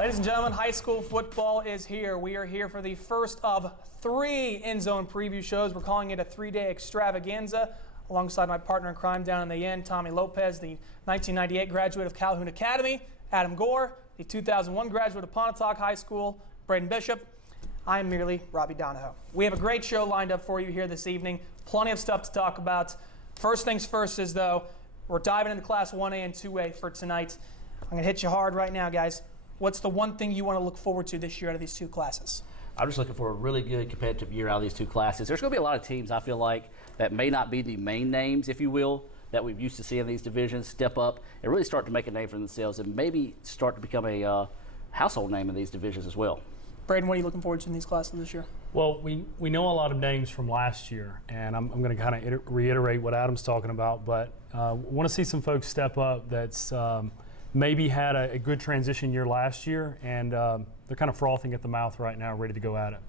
Ladies and gentlemen, high school football is here. We are here for the first of 3 End Zone preview shows. We're calling it a 3-day extravaganza. Alongside my partner in crime down in the end, Tommy Lopez, the 1998 graduate of Calhoun Academy, Adam Gore, the 2001 graduate of Pontotoc High School, Braden Bishop. I'm merely Robbie Donahoe. We have a great show lined up for you here this evening. Plenty of stuff to talk about. First things first is, though, we're diving into Class 1A and 2A for tonight. I'm going to hit you hard right now, guys. What's the one thing you want to look forward to this year out of these 2 classes? I'm just looking for a really good competitive year out of these 2 classes. There's going to be a lot of teams, I feel like, that may not be the main names, if you will, that we've used to see in these divisions step up and really start to make a name for themselves and maybe start to become a household name in these divisions as well. Braden, what are you looking forward to in these classes this year? Well, we know a lot of names from last year, and I'm going to kind of reiterate what Adam's talking about, but want to see some folks step up that's maybe had a good transition year last year, and they're kind of frothing at the mouth right now, ready to go at it.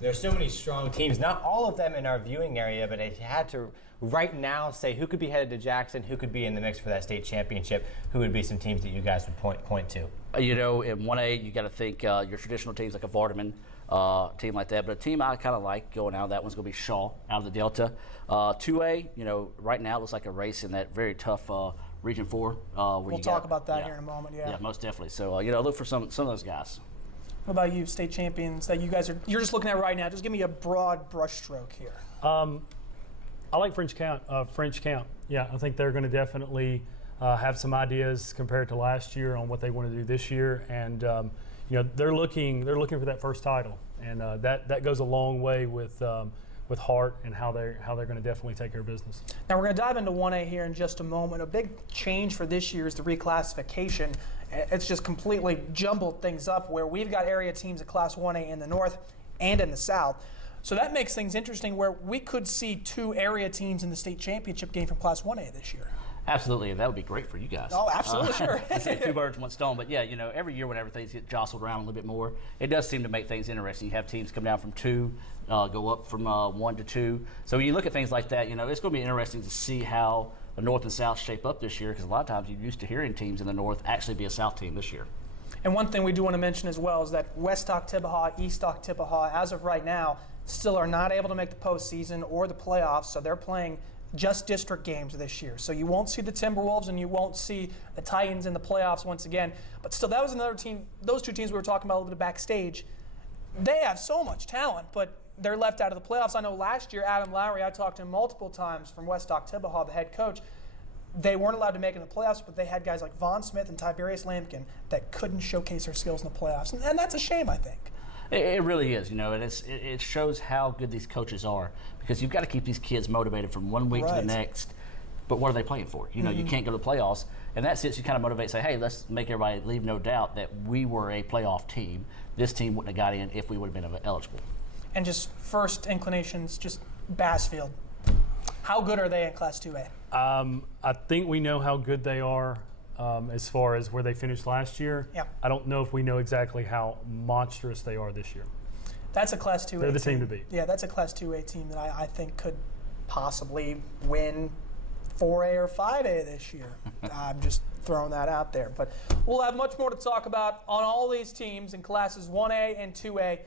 There's so many strong teams, not all of them in our viewing area, but if you had to right now say who could be headed to Jackson, who could be in the mix for that state championship, who would be some teams that you guys would point to? You know, in 1A, you got to think your traditional teams like a Vardaman team like that, but a team I kind of like going out, that one's going to be Shaw out of the Delta. 2A, you know, right now it looks like a race in that very tough Region 4. We'll talk about that here in a moment, yeah. Yeah, most definitely. So, you know, look for some of those guys. What about you, state champions that you guys you're just looking at right now? Just give me a broad brushstroke here. I like French Count. Yeah, I think they're going to definitely have some ideas compared to last year on what they want to do this year, and you know, they're looking for that first title, and that goes a long way with heart and how they're going to definitely take care of business. Now we're going to dive into 1A here in just a moment. A big change for this year is the reclassification. It's just completely jumbled things up where we've got area teams at Class 1A in the north and in the south. So that makes things interesting where we could see 2 area teams in the state championship game from Class 1A this year. Absolutely, and that would be great for you guys. Oh, absolutely, sure. Let's say 2 birds, 1 stone. But yeah, you know, every year whenever things get jostled around a little bit more, it does seem to make things interesting. You have teams come down from 2, go up from 1 to 2. So when you look at things like that, you know, it's going to be interesting to see how the North and South shape up this year, because a lot of times you're used to hearing teams in the North actually be a South team this year. And one thing we do want to mention as well is that West Oktibbeha, East Oktibbeha, as of right now, still are not able to make the postseason or the playoffs, so they're playing just district games this year. So you won't see the Timberwolves and you won't see the Titans in the playoffs once again. But still, that was another team, those 2 teams we were talking about a little bit backstage, they have so much talent, but they're left out of the playoffs. I know last year, Adam Lowry, I talked to him multiple times from West Oktibbeha, the head coach. They weren't allowed to make it in the playoffs, but they had guys like Vaughn Smith and Tiberius Lampkin that couldn't showcase their skills in the playoffs. And that's a shame, I think. It really is, you know, and it shows how good these coaches are, because you've got to keep these kids motivated from one week to the next. But what are they playing for? You know, you can't go to the playoffs. In that sense, you kind of motivate, say, hey, let's make everybody leave no doubt that we were a playoff team. This team wouldn't have got in if we would have been eligible. And just first inclinations, just Bassfield. How good are they in Class 2A? I think we know how good they are as far as where they finished last year. Yeah. I don't know if we know exactly how monstrous they are this year. That's a Class 2A They're the team to beat. Yeah, that's a Class 2A team that I think could possibly win 4A or 5A this year. I'm just throwing that out there. But we'll have much more to talk about on all these teams in Classes 1A and 2A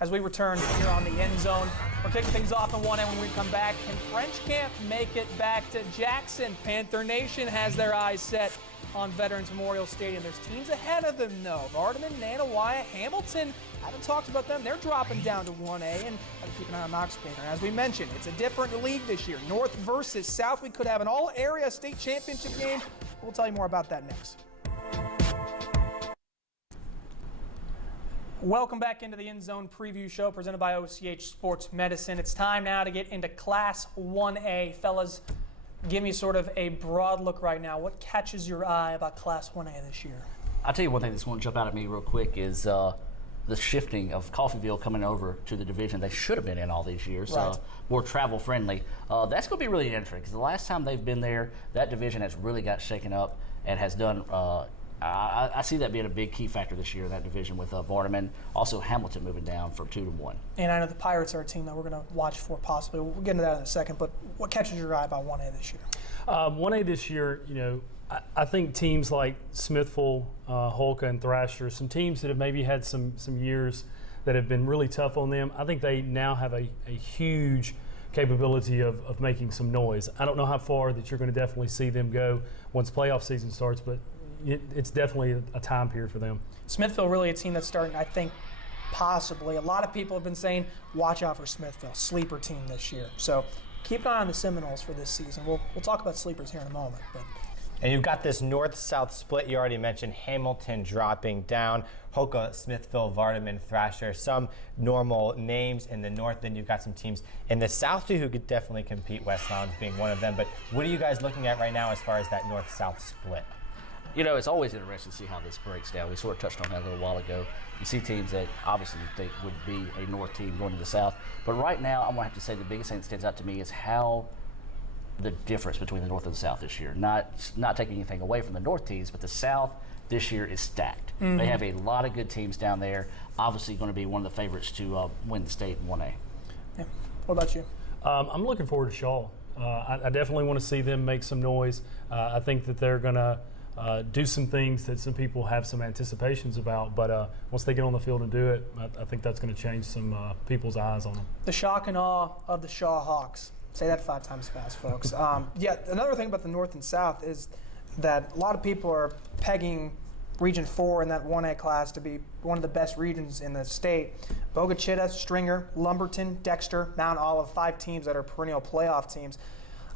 as we return here on the End Zone. We're kicking things off in 1A when we come back. Can French Camp make it back to Jackson? Panther Nation has their eyes set on Veterans Memorial Stadium. There's teams ahead of them, though. Vardaman, Nanawaya, Hamilton. I haven't talked about them. They're dropping down to 1A, and got to keep an eye on Knox Painter. As we mentioned, it's a different league this year. North versus South. We could have an all-area state championship game. We'll tell you more about that next. Welcome back into the End Zone preview show presented by OCH Sports Medicine. It's time now to get into Class 1A. Fellas, give me sort of a broad look right now. What catches your eye about Class 1A this year? I'll tell you one thing that's going to jump out at me real quick is the shifting of Coffeyville coming over to the division they should have been in all these years, right. More travel friendly. That's going to be really interesting because the last time they've been there, that division has really got shaken up and has done I see that being a big key factor this year in that division with Vardaman. Also Hamilton moving down from 2 to 1. And I know the Pirates are a team that we're going to watch for possibly. We'll get into that in a second. But what catches your eye about 1A this year? 1A this year, you know, I think teams like Smithville, Holka, and Thrasher, some teams that have maybe had some years that have been really tough on them, I think they now have a huge capability of making some noise. I don't know how far that you're going to definitely see them go once playoff season starts, but it's definitely a time period for them. Smithville really a team that's starting, I think, possibly. A lot of people have been saying, watch out for Smithville, sleeper team this year. So keep an eye on the Seminoles for this season. We'll talk about sleepers here in a moment. But. And you've got this north-south split. You already mentioned Hamilton dropping down, Holka, Smithville, Vardaman, Thrasher, some normal names in the north. Then you've got some teams in the south too who could definitely compete, West Lowndes being one of them. But what are you guys looking at right now as far as that north-south split? You know, it's always interesting to see how this breaks down. We sort of touched on that a little while ago. You see teams that obviously you think would be a north team going to the south. But right now, I'm going to have to say the biggest thing that stands out to me is how the difference between the north and the south this year. Not taking anything away from the north teams, but the south this year is stacked. They have a lot of good teams down there. Obviously going to be one of the favorites to win the state in 1A. Yeah. What about you? I'm looking forward to Shaw. I definitely want to see them make some noise. I think that they're going to do some things that some people have some anticipations about, but once they get on the field and do it, I think that's going to change some people's eyes on them. The shock and awe of the Shaw Hawks. Say that 5 times fast, folks. Yeah, another thing about the North and South is that a lot of people are pegging Region 4 in that 1A class to be one of the best regions in the state. Bogue Chitto, Stringer, Lumberton, Dexter, Mount Olive, 5 teams that are perennial playoff teams.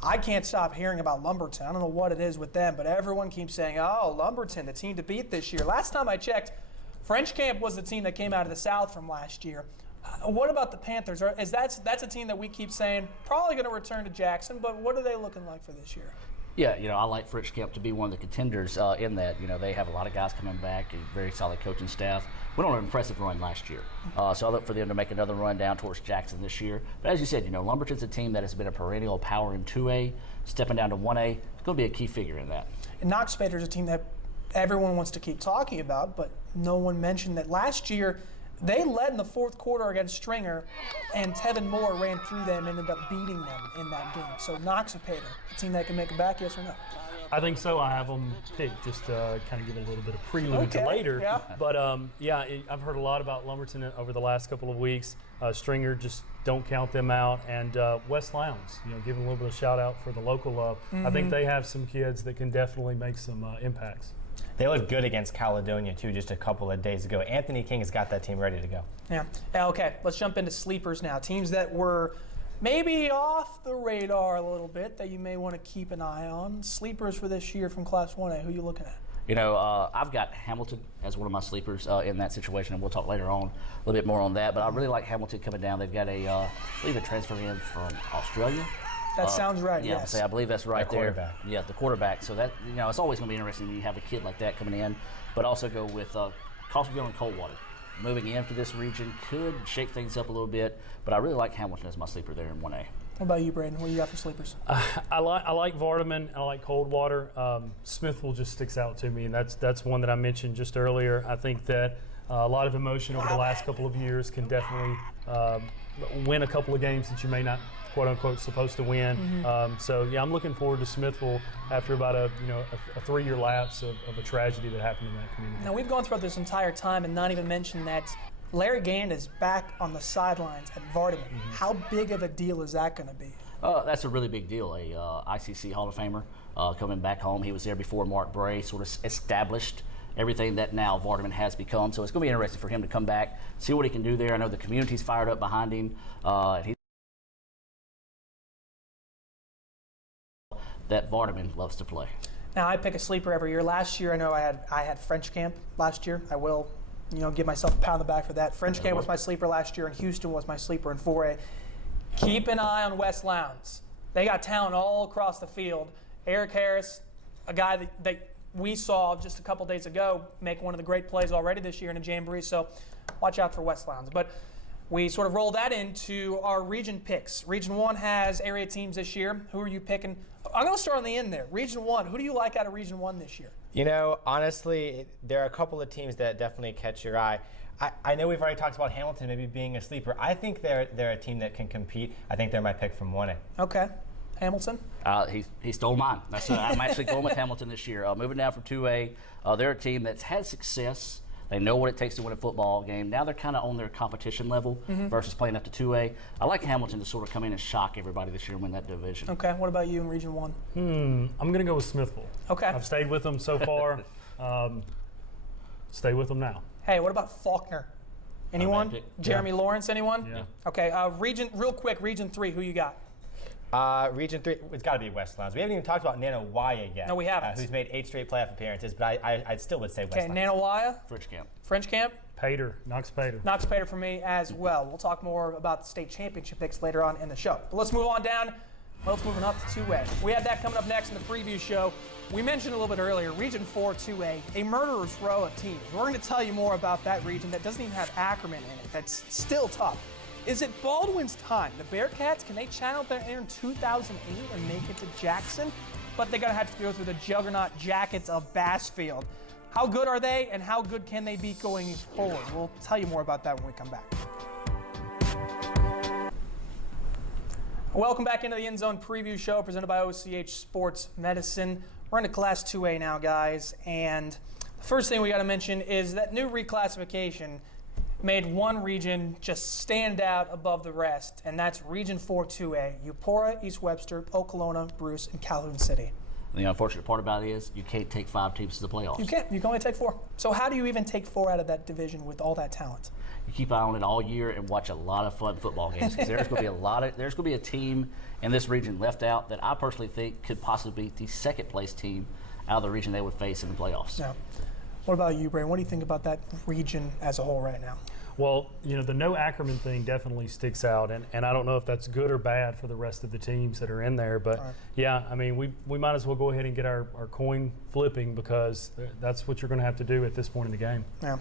I can't stop hearing about Lumberton. I don't know what it is with them, but everyone keeps saying, oh, Lumberton, the team to beat this year. Last time I checked, French Camp was the team that came out of the South from last year. What about the Panthers? That's a team that we keep saying probably going to return to Jackson, but what are they looking like for this year? Yeah, you know, I like French Camp to be one of the contenders in that. You know, they have a lot of guys coming back, a very solid coaching staff. Went on an impressive run last year. So I look for them to make another run down towards Jackson this year. But as you said, you know, Lumberton's a team that has been a perennial power in 2A, stepping down to 1A. It's going to be a key figure in that. And Knox Spader's a team that everyone wants to keep talking about, but no one mentioned that last year they led in the fourth quarter against Stringer, and Tevin Moore ran through them and ended up beating them in that game. So Knox Spader, a team that can make it back, yes or no? I think so. I have them picked just to kind of give a little bit of prelude to later. Yeah. But I've heard a lot about Lumberton over the last couple of weeks. Stringer, just don't count them out. And West Lowndes, you know, give them a little bit of shout out for the local love. I think they have some kids that can definitely make some impacts. They looked good against Caledonia, too, just a couple of days ago. Anthony King has got that team ready to go. Yeah. Okay, let's jump into sleepers now. Teams that were maybe off the radar a little bit that you may want to keep an eye on. Sleepers for this year from Class 1A. Who are you looking at? You know, I've got Hamilton as one of my sleepers in that situation, and we'll talk later on a little bit more on that. But I really like Hamilton coming down. They've got I believe a transfer in from Australia. That sounds right, yeah, yes. I believe that's right The there. quarterback. Yeah, the quarterback. So that, you know, it's always going to be interesting when you have a kid like that coming in. But also go with Coffeyville and Coldwater. Moving into this region could shake things up a little bit, but I really like Hamilton as my sleeper there in 1A. What about you, Braden? What do you got for sleepers? I like Vardaman. I like Coldwater. Smithville just sticks out to me, and that's one that I mentioned just earlier. I think that a lot of emotion over the last couple of years can definitely win a couple of games that you may not, quote unquote, supposed to win. So yeah, I'm looking forward to Smithville after about a 3-year lapse of a tragedy that happened in that community. Now, we've gone throughout this entire time and not even mentioned that Larry Gand is back on the sidelines at Vardaman. How big of a deal is that going to be? That's a really big deal. A ICC Hall of Famer coming back home. He was there before Mark Bray sort of established everything that now Vardaman has become. So it's going to be interesting for him to come back, see what he can do there. I know the community's fired up behind him. That Vardaman loves to play. Now, I pick a sleeper every year. Last year, I know I had French Camp last year. I will, give myself a pound on the back for that. French Camp was my sleeper last year, and Houston was my sleeper in 4A. Keep an eye on West Lowndes. They got talent all across the field. Eric Harris, a guy that we saw just a couple days ago make one of the great plays already this year in a jamboree, so watch out for West Lowndes. But we sort of roll that into our region picks. Region 1 has area teams this year. Who are you picking? I'm going to start on the end there. Region 1, who do you like out of Region 1 this year? You know, honestly, there are a couple of teams that definitely catch your eye. I know we've already talked about Hamilton maybe being a sleeper. I think they're a team that can compete. I think they're my pick from 1A. Okay. Hamilton? He stole mine. I'm actually going with Hamilton this year. Moving down from 2A, they're a team that's had success. They know what it takes to win a football game. Now they're kind of on their competition level versus playing up to 2A. I like Hamilton to sort of come in and shock everybody this year and win that division. Okay, what about you in Region 1? I'm going to go with Smithville. Okay. I've stayed with them so far. Stay with them now. Hey, what about Faulkner? Anyone? Jeremy Lawrence, anyone? Yeah. Okay, real quick, Region 3, who you got? Region 3, it's got to be West Lowndes. We haven't even talked about Nanawaya yet. No, we haven't. Who's made 8 straight playoff appearances, but I still would say West Okay, Lowndes. Nanawaya? French Camp. Pater, Knox Pater. Knox Pater for me as well. We'll talk more about the state championship picks later on in the show. But let's move on down. Well, let's move on up to 2A. We had that coming up next in the preview show. We mentioned a little bit earlier, Region 4 2A, a murderer's row of teams. We're going to tell you more about that region that doesn't even have Ackerman in it. That's still tough. Is it Baldwin's time? The Bearcats, can they channel their inner 2008 and make it to Jackson? But they're going to have to go through the juggernaut Jackets of Bassfield. How good are they, and how good can they be going forward? We'll tell you more about that when we come back. Welcome back into the End Zone Preview Show presented by OCH Sports Medicine. We're into Class 2A now, guys, and the first thing we got to mention is that new reclassification made one region just stand out above the rest, and that's Region 4 2A, Eupora, East Webster, Okolona, Bruce, and Calhoun City. The unfortunate part about it is you can't take 5 teams to the playoffs. You can't. You can only take 4. So how do you even take 4 out of that division with all that talent? You keep an eye on it all year and watch a lot of fun football games because there's going to be a team in this region left out that I personally think could possibly be the second place team out of the region they would face in the playoffs. Yeah. What about you, Braden? What do you think about that region as a whole right now? Well, the no Ackerman thing definitely sticks out, and I don't know if that's good or bad for the rest of the teams that are in there. But, yeah, I mean, we might as well go ahead and get our coin flipping because that's what you're going to have to do at this point in the game. Yeah.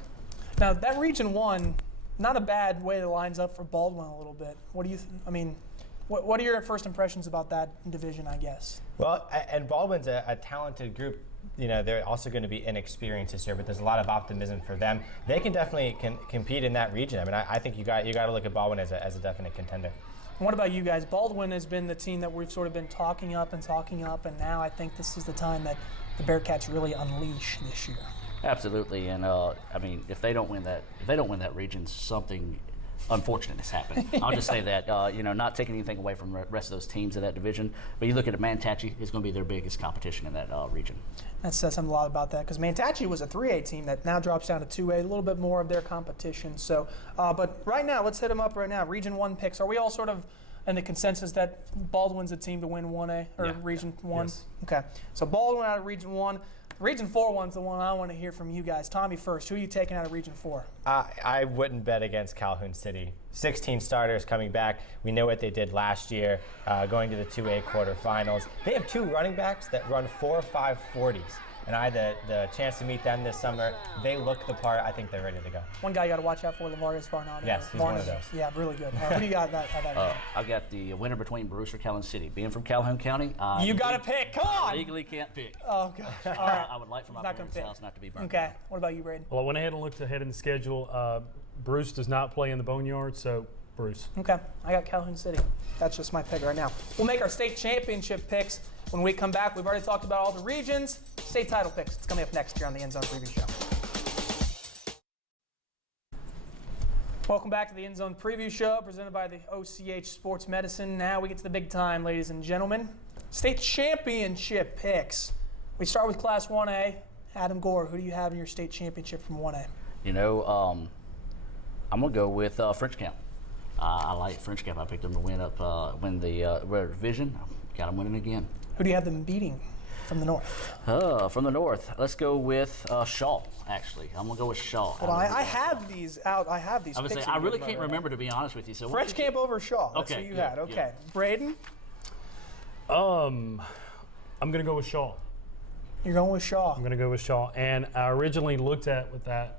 Now, that Region 1, not a bad way it lines up for Baldwin a little bit. What do you I mean, what are your first impressions about that division, I guess? Well, and Baldwin's a talented group. They're also going to be inexperienced this year, but there's a lot of optimism for them. They can definitely compete in that region. I mean, I think you got to look at Baldwin as a definite contender. And what about you guys? Baldwin has been the team that we've sort of been talking up, and now I think this is the time that the Bearcats really unleash this year. Absolutely, and I mean, if they don't win that region, something unfortunate has happened. I'll just say that, not taking anything away from the rest of those teams of that division, but you look at it, Manatee is going to be their biggest competition in that region. That says something a lot about that because Manatee was a 3A team that now drops down to 2A, a little bit more of their competition. So, but right now, let's hit them up right now. Region 1 picks. Are we all sort of in the consensus that Baldwin's a team to win 1A or Region 1? Yes. Okay. So Baldwin out of Region 1. Region 4 one's the one I want to hear from you guys. Tommy first. Who are you taking out of Region 4? I wouldn't bet against Calhoun City. 16 starters coming back. We know what they did last year, going to the 2A quarterfinals. They have 2 running backs that run 4.5 40s. And I had the chance to meet them this summer. They look the part. I think they're ready to go. One guy you got to watch out for, Lavarius Varnado. Yes, he's one of those. Yeah, really good. Who do you got that? I got the winner between Bruce or Calhoun City. Being from Calhoun County, you got to pick. Come on. Legally can't pick. Oh gosh. All right. I would like for my parents' house not to be burned. Okay. What about you, Braden? Well, I went ahead and looked ahead in the schedule. Bruce does not play in the Boneyard, so Bruce. Okay. I got Calhoun City. That's just my pick right now. We'll make our state championship picks when we come back. We've already talked about all the regions. State title picks. It's coming up next here on the End Zone Preview Show. Welcome back to the End Zone Preview Show presented by the OCH Sports Medicine. Now we get to the big time, ladies and gentlemen. State championship picks. We start with Class 1A. Adam Gore, who do you have in your state championship from 1A? I'm going to go with French Camp. I like French Camp. I picked them to win the division. Got them winning again. Who do you have them beating from the north? From the north, let's go with Shaw. Actually, I'm gonna go with Shaw. Well, I have these out. I have these. I really can't remember, to be honest with you. So French Camp over Shaw. That's okay, who you had. Okay, Braden. I'm gonna go with Shaw. You're going with Shaw. I'm going to go with Shaw. And I originally looked at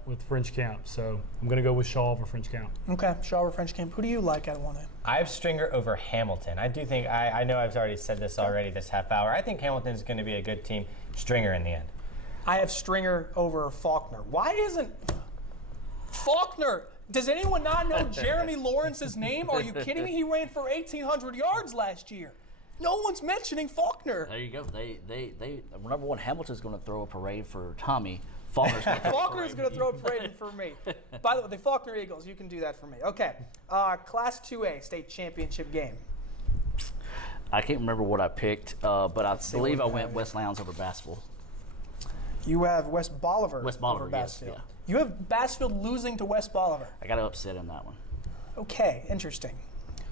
with French Camp, so I'm going to go with Shaw over French Camp. Okay, Shaw over French Camp. Who do you like at 1A? I have Stringer over Hamilton. I do think, I know I've already said this already this half hour. I think Hamilton's going to be a good team. Stringer in the end. I have Stringer over Faulkner. Why isn't Faulkner? Does anyone not know Jeremy Lawrence's name? Are you kidding me? He ran for 1,800 yards last year. No one's mentioning Faulkner. There you go. They number one, Hamilton's going to throw a parade for Tommy. Faulkner's going to Faulkner's going to throw a parade for me. By the way, the Faulkner Eagles, you can do that for me. Okay, Class 2A state championship game. I can't remember what I picked, but I believe I went West Lowndes over Bassville. You have West Bolivar Bolivar, over yes, Bassfield. yeah. You have Bassfield losing to West Bolivar. I got upset in that one. Okay, interesting.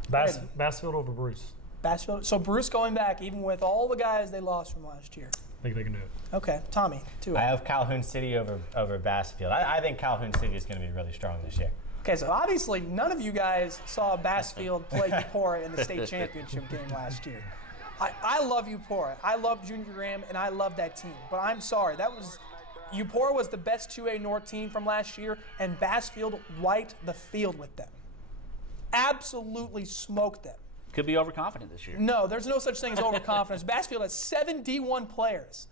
Bassfield over Bruce. Bassfield. So Bruce going back, even with all the guys they lost from last year. I think they can do it. Okay, Tommy, 2A. I have Calhoun City over Bassfield. I think Calhoun City is going to be really strong this year. Okay, so obviously none of you guys saw Bassfield play Eupora in the state championship game last year. I love Eupora. I love Junior Graham, and I love that team. But I'm sorry, Eupora was the best 2A North team from last year, and Bassfield wiped the field with them. Absolutely smoked them. Could be overconfident this year. No, there's no such thing as overconfidence. Bassfield has 7 D1 players,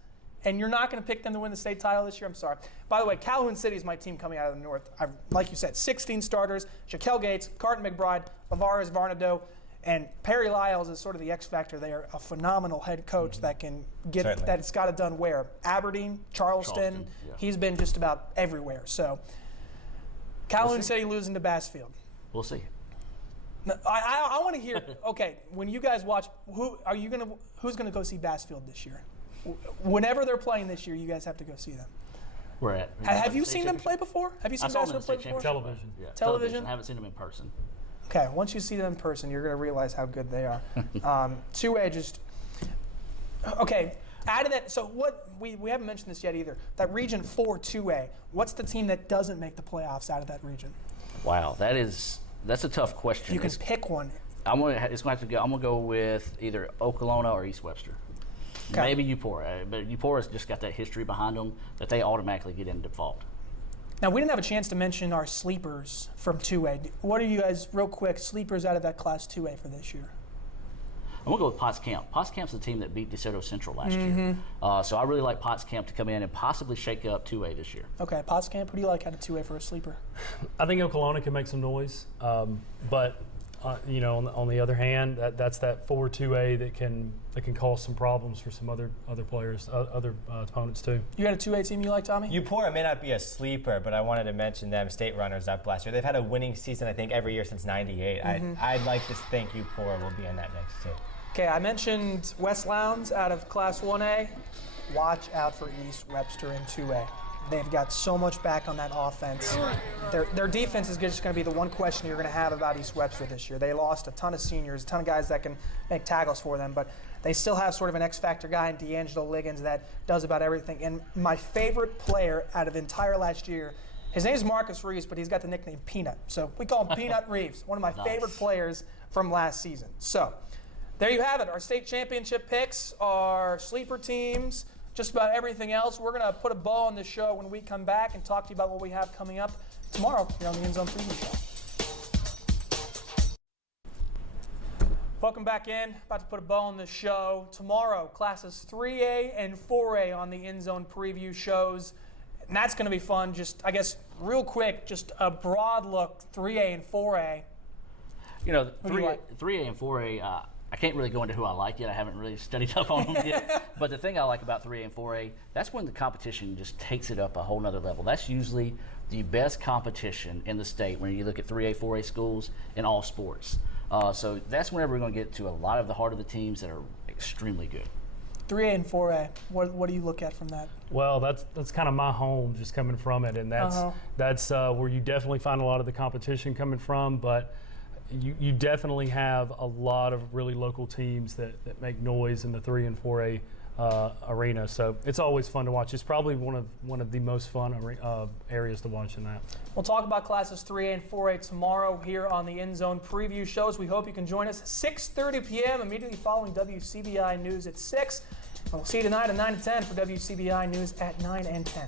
and you're not going to pick them to win the state title this year? I'm sorry. By the way, Calhoun City is my team coming out of the north. Like you said, 16 starters, Shaquille Gates, Carton McBride, Lavares Varnado, and Perry Lyles is sort of the X factor. They are a phenomenal head coach that can get Certainly. that. It's got it done where? Aberdeen, Charleston. Yeah. He's been just about everywhere. So Calhoun City losing to Bassfield. We'll see. No, I want to hear. Okay, when you guys watch, who's gonna go see Bassfield this year? Whenever they're playing this year, you guys have to go see them. We're at. Have you seen them play before? Have you I seen saw them in Bassfield the play state before? championship. Television. Yeah, Television? I haven't seen them in person. Okay, once you see them in person, you're going to realize how good they are. 2A just okay. Out of that, so what we haven't mentioned this yet either. That region 4 2A. What's the team that doesn't make the playoffs out of that region? Wow, that's a tough question. You can pick one. I'm gonna go with either Okolona or East Webster. Okay. Maybe Eupora, but Eupora's just got that history behind them that they automatically get in default. Now, we didn't have a chance to mention our sleepers from 2A. What are you guys, real quick, sleepers out of that Class 2A for this year? I'm going to go with Potts Camp. Potts Camp's the team that beat DeSoto Central last year. So I really like Potts Camp to come in and possibly shake up 2A this year. Okay, Potscamp, who do you like out of 2A for a sleeper? I think Okolona can make some noise, but on the other hand, that's that 4-2A that can cause some problems for some other players, other opponents too. You got a 2A team you like, Tommy? Eupora may not be a sleeper, but I wanted to mention them, state runners-up last year. They've had a winning season, I think, every year since '98. I'd like to think Eupora will be in that mix too. Okay, I mentioned West Lowndes out of Class 1A. Watch out for East Webster in 2A. They've got so much back on that offense. Their defense is just going to be the one question you're going to have about East Webster this year. They lost a ton of seniors, a ton of guys that can make tackles for them, but they still have sort of an X-factor guy in D'Angelo Liggins that does about everything. And my favorite player out of entire last year, his name is Marcus Reeves, but he's got the nickname Peanut. So we call him Peanut Reeves, one of my favorite players from last season. So there you have it. Our state championship picks, our sleeper teams, just about everything else. We're going to put a bow on this show when we come back and talk to you about what we have coming up tomorrow here on the End Zone Preview Show. Welcome back in. About to put a bow on this show. Tomorrow, classes 3A and 4A on the End Zone Preview shows. And that's going to be fun. Just, I guess, real quick, just a broad look, 3A and 4A. You know, Who do you like? 3A and 4A, I can't really go into who I like yet. I haven't really studied up on them yet. But the thing I like about 3A and 4A, that's when the competition just takes it up a whole nother level. That's usually the best competition in the state when you look at 3A, 4A schools in all sports. So that's whenever we're going to get to a lot of the heart of the teams that are extremely good. 3A and 4A, what do you look at from that? Well, that's kind of my home, just coming from it, and that's where you definitely find a lot of the competition coming from. But you definitely have a lot of really local teams that make noise in the 3 and 4A arena. So it's always fun to watch. It's probably one of the most fun areas to watch in that. We'll talk about classes 3A and 4A tomorrow here on the End Zone Preview shows. We hope you can join us 6:30 p.m. immediately following WCBI News at 6. And we'll see you tonight at 9 and 10 for WCBI News at 9 and 10.